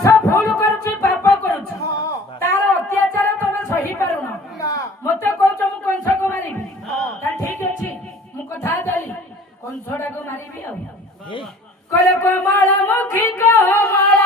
कंस भूल करुछि पाप करुछि तार अत्याचार तमे सही पारुन मते कहछ मु कंस को मारिबी ता ठीक अछि मु कथा चली कंसडा को मारिबी आ कले को माला मुखी को माला